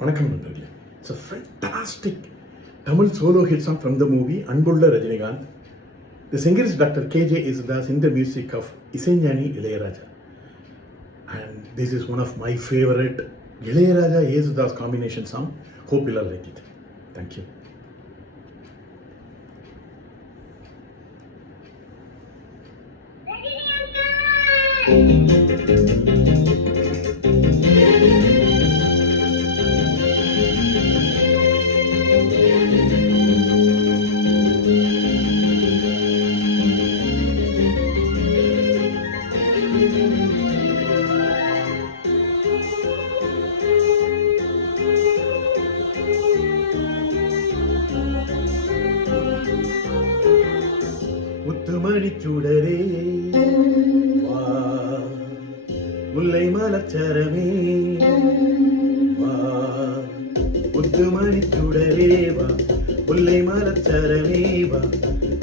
வணக்கம் நண்பர்களே. It's a fantastic Tamil solo hit song from the movie Anbulla Rajinikanth. The singer is Dr. K.J. Yesudas in the music of Isaignani Ilayaraja. And this is one of my favorite Ilayaraja Yesudas combination song. Hope you'll like it. Thank you. முத்துமணி சுடரே வா, முல்லை மலச்சரமே வா, முத்துமணி சுடரே வா, முல்லை மலச்சரமே வா,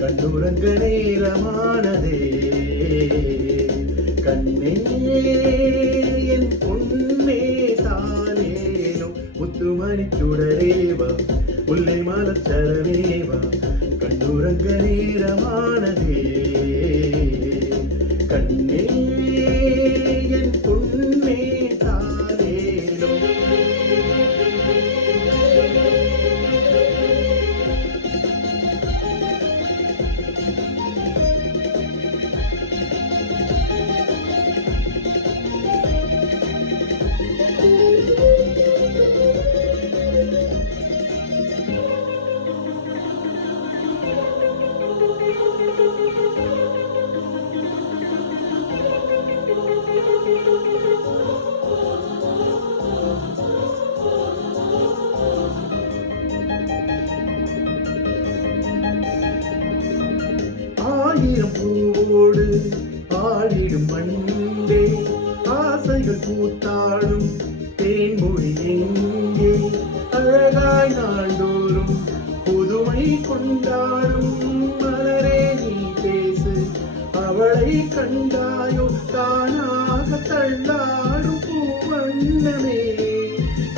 கண்ணுறங்க நேரமானதே கண்ணே என் பொன்னே தானேனோ. முத்துமணி சுடரே வா, முல்லை மலச்சரமே வா, கண்ணுறங்க நேரமானதே கண்ணே என் பொன்னே தானேனோ. ஆயிரம் பூவோடு ஆடிடும் மண்டே, ஆசைகள் கூத்தாடும் தேன்மொழி எங்கே, அழகாய் நாள்தோறும் புதுமை கொண்டாடும் மலரே நீ பேசு, அவளை கண்டாயோ தானாக தள்ளாடும் பூவண்ணமே,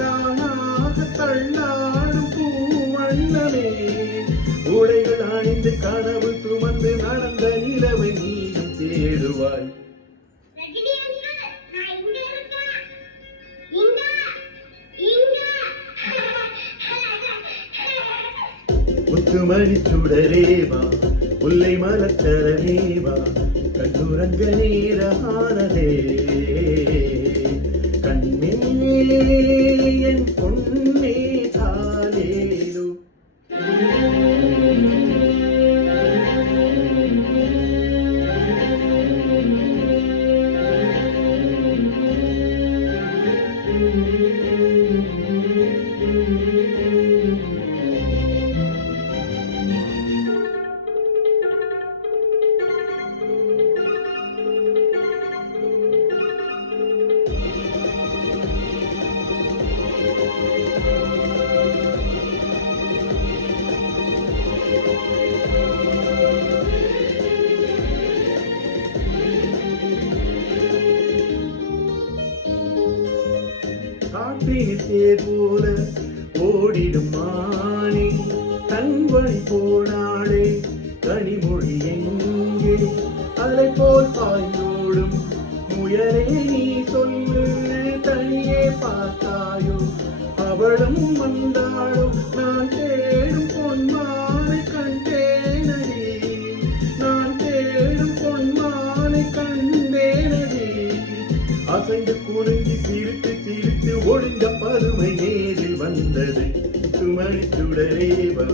தானாக தள்ளாடும் பூவண்ணமே. உடைகள் அணிந்து கனவு சுமந்து நடந்த நிலவை நீயும் தேடுவாய். முத்துமணி சுடரே வா, முல்லை மலச்சரமே வா, கண்ணுறங்க நேரமானதே கண்ணே என் பொன்னே தானேனோ. காற்றினித்தே போல ஓடிடும் மானே, தன் வழி போனாளே கனிமொழி எங்கே, அலை போல் பாய்ந்தோடும் முயலே நீ சொல்லு, தனியே பார்த்தாயோ அவளும் வந்தாளோ, நான் தேடும் பொன்மானை கண்டேனடி, நான் தேடும் பொன்மானை கண்டேனடி. அசைந்து குலுங்கி சிரித்து சிரித்து ஒழுங்க பருமை நேரில் வந்தது. முத்துமணி சுடரே வா,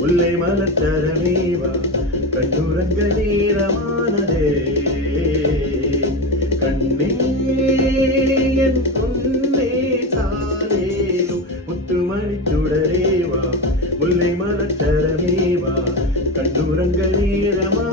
முல்லை மலச்சரமே வா, கண்ணுறங்க நேரமானதே கண்ணே என் பொன்னே தானேனோ. முத்துமணி சுடரே வா, முல்லை மலச்சரமே வா, கண்ணுறங்க நேரமா